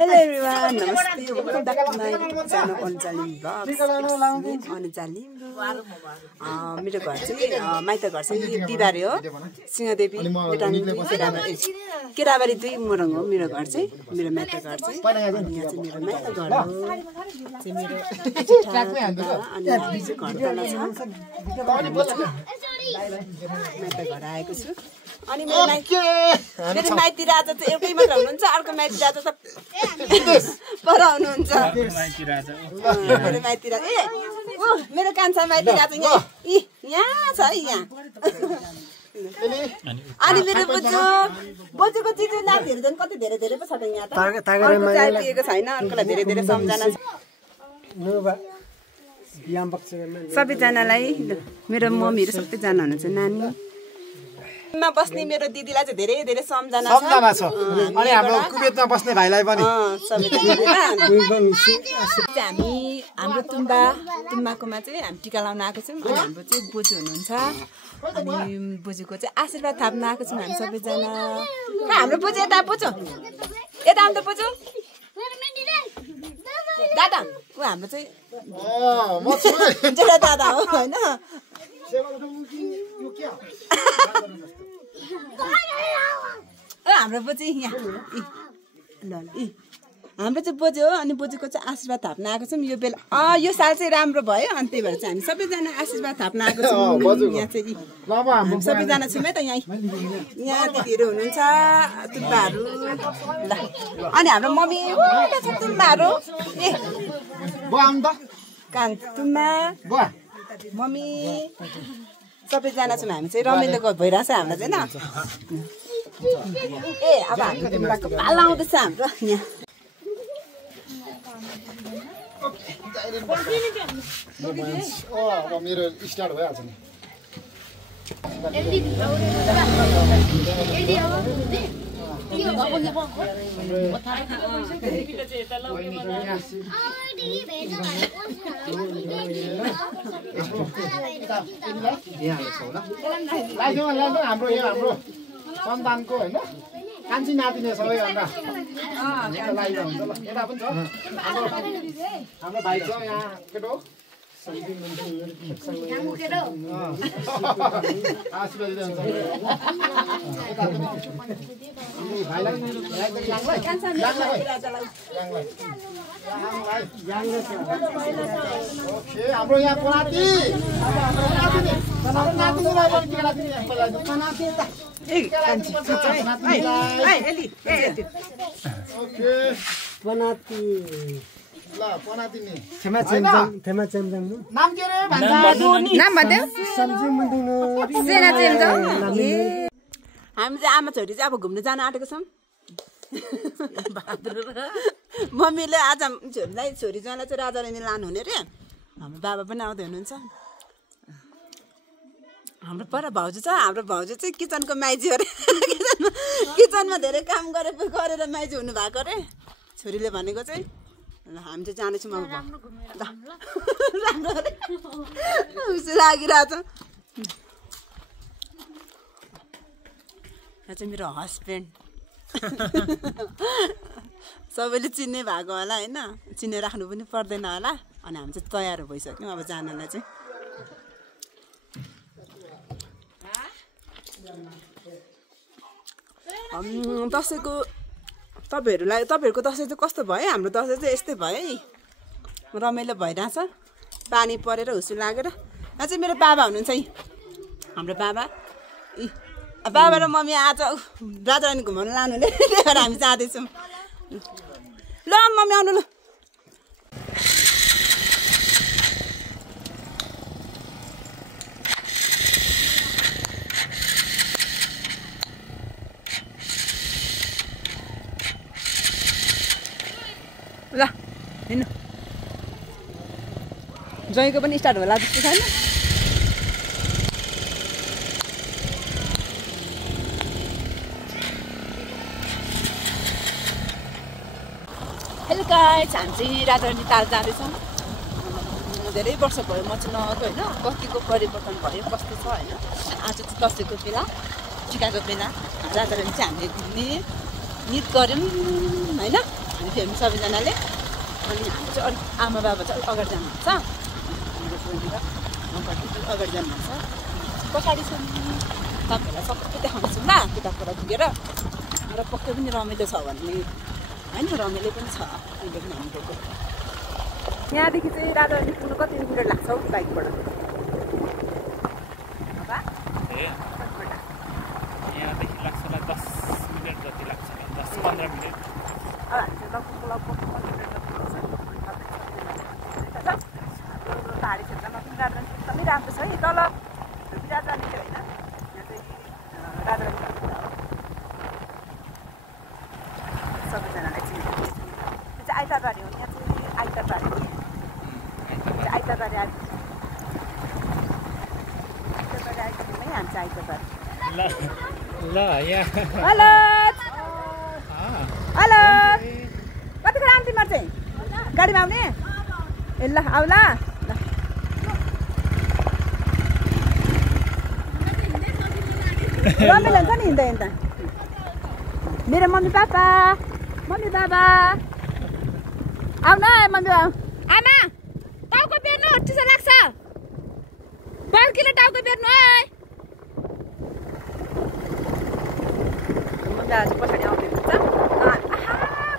Hello everyone, namaste. Welcome back to my channel Anjali Vlogs. Anjali. मेरो घर चाहिँ माइत घर चाहिँ दिदारे हो सिंहदेवी केराबारी 2 मोरङ हो मेरो घर चाहिँ मेरो माइत घर चाहिँ अनि यहाँ चाहिँ मेरो माइत घर हो चाहिँ मेरो अनि घर तल छ माइत घर आएको छु अनि मेरो माइती राजा चाहिँ एउटै मात्र हुनुहुन्छ अर्को माइती राजा त पर हुनुहुन्छ मेरो माइती राजा ए ओ मेरो कान्छा माइती राजा यहाँ छ यहाँ अनि मेरो बोजूको चिजु नातिहरू झन् कति धेरै धेरै पो छ त यहाँ त पिएको छैन अर्कोलाई धेरै धेरै सम्झना छ सबैजनालाई मेरो मम्मीहरू सबैजना हुनुहुन्छ नानी मा बस्ने मेरो दिदीलाई चाहिँ धेरै धेरै सम्झना छ अनि हाम्रो कुवेतमा बस्ने भाइलाई पनि हामी हाम्रो तुम्बाकोमा चाहिँ हामी टिका लाउन आएको छौँ अनि हाम्रो चाहिँ बोजू हुनुहुन्छ अनि बोजूको चाहिँ आशीर्वाद थाप्न आएको छौँ हामी सबैजना हाम्रो बोजू यता बोजू यता आउँदा बोजू दादा ऊ हाम्रो चाहिँ जेठा दादा हो होइन हाम्रो बोजू यहाँ हाम्रो चाहिँ बोजू हो अनि बोजूको चाहिँ आशीर्वाद थाप्न आएको छौँ यो बेला यो साल चाहिँ राम्रो भयो अनि त्यही भएर चाहिँ हामी सबैजना आशीर्वाद थाप्न आएको छौँ यहाँ चाहिँ हामी सबैजना छौँ है त यहाँ दिदीहरू हुनुहुन्छ तुम्बाहरू ल अनि हाम्रो मम्मी छ तुम्बाहरू ए कान तुम्बा मम्मी सबैजना छौँ हामी चाहिँ रमाइलो भइरहेछ हामीलाई चाहिँ ए अब हाम्रो तुम्बाको पाला आउँदैछ हाम्रो यहाँ मेरो स्टार्ट भइहाल्छ नि हाम्रो यहाँ हाम्रो सन्तानको होइन कान्छी नातिने सबैभन्दा हुन्छ ल यता पनि छ हाम्रो भाइ छ यहाँ केटो हाम्रो यहाँ पनाती नाम के रे हामी चाहिँ आमा छोरी चाहिँ अब घुम्न जान आँटेको छौँ मम्मीले आज छोरी ज्वाइँलाई चाहिँ राजारानी लानु हुने रे हाम्रो बाबा पनि आउँदै हुनुहुन्छ हाम्रो पर भाउजू छ हाम्रो भाउजू चाहिँ किचनको माइजी हो रे किचनमा धेरै काम गरेर माइजी हुनु भएको रे छोरीले भनेको चाहिँ ल हामी चाहिँ जानेछौँ अब राम्रो खुसी लागिरहेछ यहाँ चाहिँ मेरो हस्बेन्ड सबैले चिन्ने भएको होला होइन चिने राख्नु पनि पर्दैन होला अनि हामी चाहिँ तयार भइसक्यौँ अब जानलाई चाहिँ दसैँको तपाईँहरूको दसैँ चाहिँ कस्तो भयो हाम्रो दसैँ चाहिँ यस्तै भयो है रमाइलो भइरहेछ पानी परेर हुसु लागेर यहाँ चाहिँ मेरो बाबा हुनुहुन्छ है हाम्रो बाबा बाबा र मम्मी आज राजारानी घुमाउनु लानु नै त्यही भएर हामी जाँदैछौँ ल मम्मी आउनु ल ल हिँड्नु ज्वाइँको पनि स्टार्ट होला जस्तो छैन हेलो गाइस हामी चाहिँ राजारानी ताल जाँदैछौँ धेरै वर्ष भयो म चाहिँ नआएको होइन कतिको परिवर्तन भयो कस्तो छ होइन आज चाहिँ दसैँको बेला टिकाको बेला राजारानी चाहिँ हामीले घुम्ने नित गऱ्यौँ होइन हामी फेरि सबैजनाले अनि हामी चाहिँ अलिक आमा बाबा चाहिँ अलिक अगाडि जानुहुन्छ हाम्रो बहिनी र अङ्कल अगाडि जानुहुन्छ पछाडि छ तपाईँहरूलाई सबै देखाउँछु ल किताबबाट पुगेर र पक्कै पनि रमाइलो छ भन्ने होइन रमाइलो पनि छ अहिले पनि हामी गएको यहाँदेखि चाहिँ राजारानी पुग्नु कति मिनट लाग्छ हौ बाइकबाट यहाँदेखि लाग्छ होला 10 मिनट जति लाग्छ 10-15 मिनट अब हामी चाहिँ लगभग 15 मिनट जति लाग्छ पहाडी क्षेत्रमा पनि राजारानी एकदमै राम्रो छ है तल राजारानी चाहिँ होइन यहाँ चाहिँ राजारानी सबैजनालाई चिन्छ त्यो चाहिँ आइतबारे हो यहाँ चाहिँ आइतबारे आइतबारे आइतबारे हामी चाहिँ आइतबारे ल यहाँ हेलो हेलो कतिखेर आउनु तिमीहरू चाहिँ गाडीमा आउने ए ल आऊ ल रमाइलो हुन्छ नि हिँड्दा हिँड्दा मेरो मम्मी बाबा आऊ न मम्मी बाबा आमा टाउको बेर्नु चिसो लाग्छ बर्किलो टाउको बेर्नु है दाजु पछाडि आउँदै हुनुहुन्छ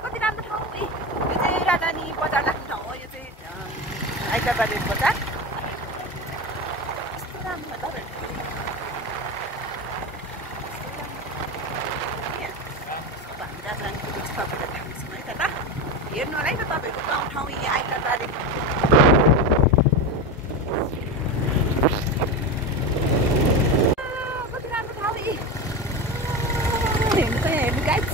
कति राम्रो ठाउँ यो चाहिँ राजारानी बजार लाग्ने ठाउँ हो यो चाहिँ आइतबारे बजार कस्तो राम्रो छ हामी राजारानी पुगेपछि तपाईँलाई देखाउँछौँ है त ल हेर्नु होला है त तपाईँको गाउँ ठाउँ यो आइतबारे कति राम्रो ठाउँ हेर्नु गाइस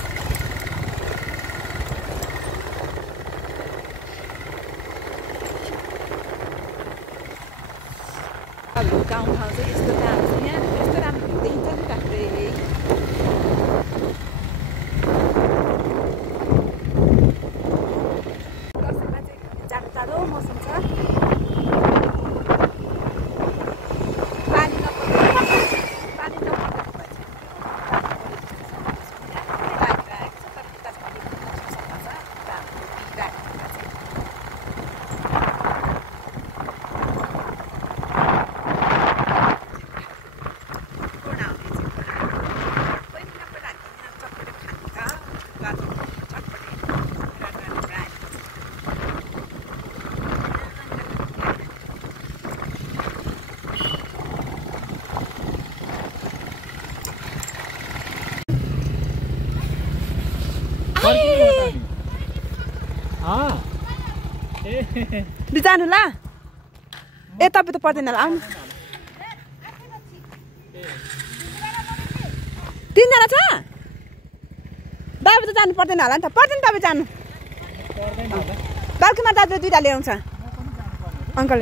हाम्रो गाउँ ठाउँ चाहिँ यस्तो राम्रो छ यहाँ यस्तो राम्रो देखिन्छ नि काठले दसैँमा चाहिँ जाडो जाडो मौसम छ पानी जानु ल ए तपाईँ त पर्दैन होला आउनु 3 जना छ बाबु त जानु पर्दैन होला नि त पर्दैन तपाईँ जानु बाल्कीमा दाजु 2टा ल्याउँछ अङ्कल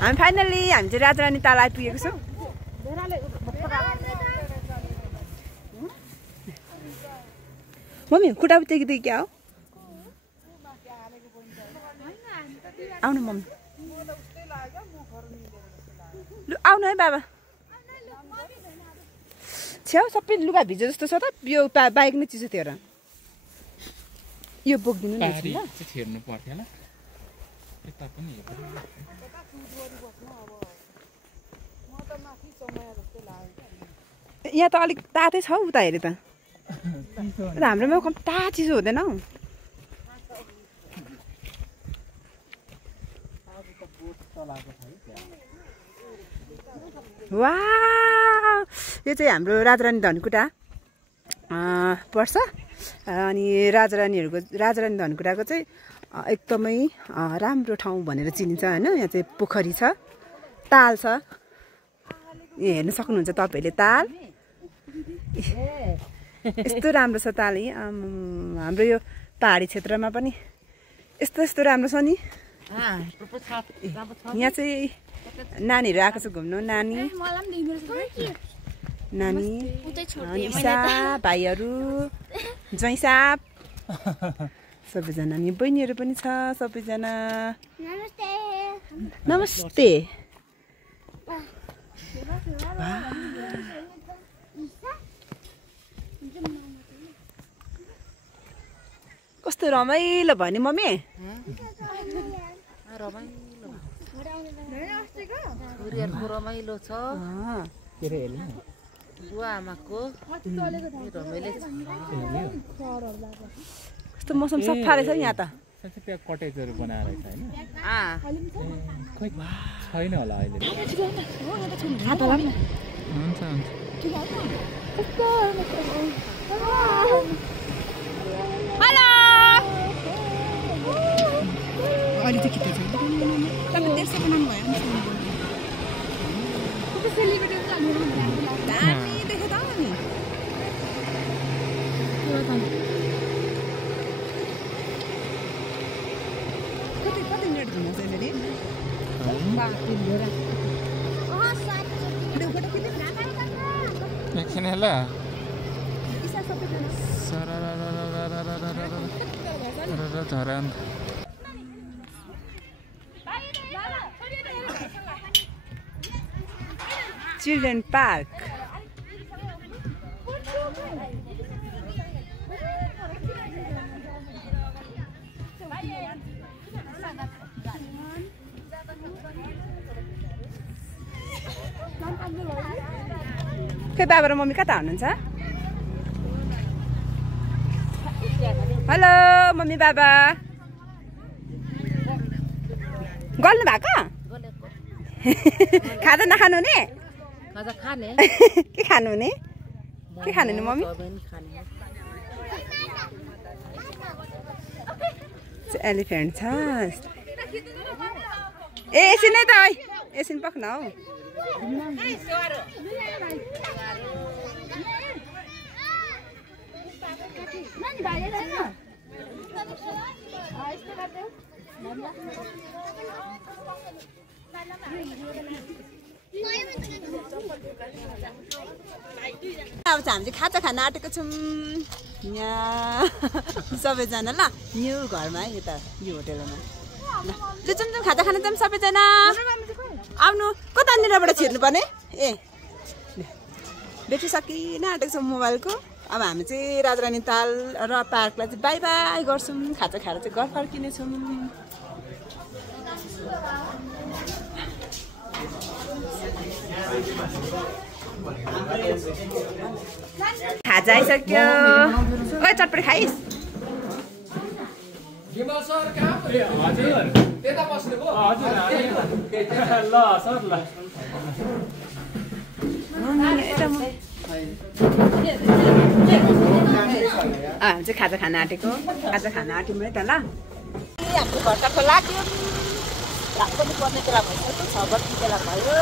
हामी फाइनल्ली हामी चाहिँ राजारानी ताल आइपुगेको छौँ मम्मी खुट्टा टेकिदिए क्या हो आउनु मम्मी लु आउनु है बाबा छेउ सबै लुगा भिजे जस्तो छ त यो बाइक नै चिसो थियो र यो बोकिदिनु नि हेर्नु पर्थ्यो होला यता पनि यहाँ त अलिक तातै छ उता हेरे त हाम्रोमा कम्ता चिसो हुँदैन हौ वाह यो चाहिँ हाम्रो राजारानी धनकुटा पर्छ अनि राजारानी धनकुटाको चाहिँ एकदमै राम्रो ठाउँ भनेर चिनिन्छ हैन यहाँ चाहिँ पोखरी छ ताल छ यहाँ हेर्न सक्नुहुन्छ तपाईहरुले ताल यस्तो राम्रो छ ताल हाम्रो यो पहाडी क्षेत्रमा पनि यस्तो राम्रो छ नि यहाँ चाहिँ नानीहरु आएको छ घुम्नु नानी ईशा भाइहरु जैसाप सबैजना अनि बहिनीहरु पनि छ सबैजना नमस्ते कस्तो रमाइलो भयो नि मम्मी रमाइलो छ बुवा आमाको रमाइलो छ कस्तो मौसम सफा रहेछ यहाँ त त्यहाँ कटेजहरू बनाएर रहेछ हैन खोइ छैन होला अहिले हुन्छ हेलो अहिले चाहिँ किन छ तपाईँ देश बनाउनु भयो दामी देख्यो त नि कति मिनट घुमाउँछ यसरी एकछिन ल चिल्ड्रेन पार्क खै बाबा र मम्मी कता हुनुहुन्छ हेलो मम्मी बाबा गल्नु भएको खाजा नखानु हुने के खानु हुने मम्मी एलिफेन्ट छ ए एकछिन है त एकछिन पक्न हौ अब चाहिँ हामी खाजा खान आँटेको छौँ यहाँ सबैजना ल न्यू घरमा है यता यो होटेलमा ल जुन खाजा खान जाऊँ सबैजना आउनु कतानिरबाट छिर्नुपर्ने ए ब्याट्री सकिन आँटेको छ मोबाइलको अब हामी चाहिँ राजरानी ताल र पार्कलाई चाहिँ बाई बाई गर्छौँ खाजा खाएर चाहिँ घर फर्किनेछौँ खाजा आइसक्यो ओए चटपटी खाइस् हामी चाहिँ खाजा खान आँटेको खाजा खान आँट्यौँ है त ल हाम्रो घरतर्फ लाग्यो रात पनि पर्ने बेला भइसक्यो 6 बजी बेला भयो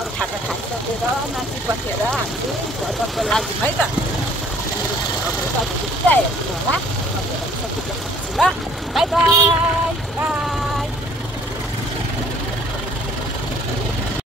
अब खाजा खाइसकेर माथि बसेर हामी घरतर्फ लाग्यौँ है त ल बाई बाई